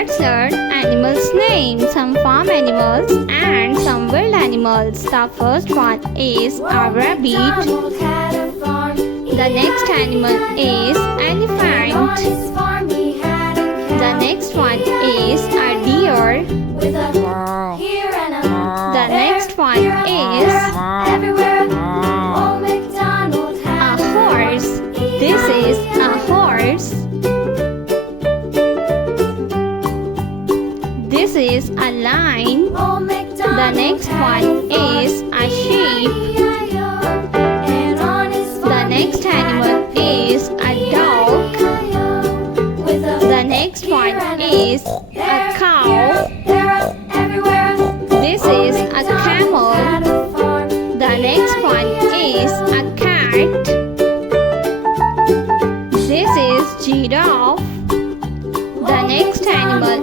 Let's learn animals' names. Some farm animals and some wild animals. The first one is a rabbit. The next animal is elephant. The next one is a deer. The next one is a horse. This is a horse. This is a lion. The next one is a sheep. The next animal is a dog. The next one is a cow. This is a camel. The next one is a cat. This is giraffe. The next animal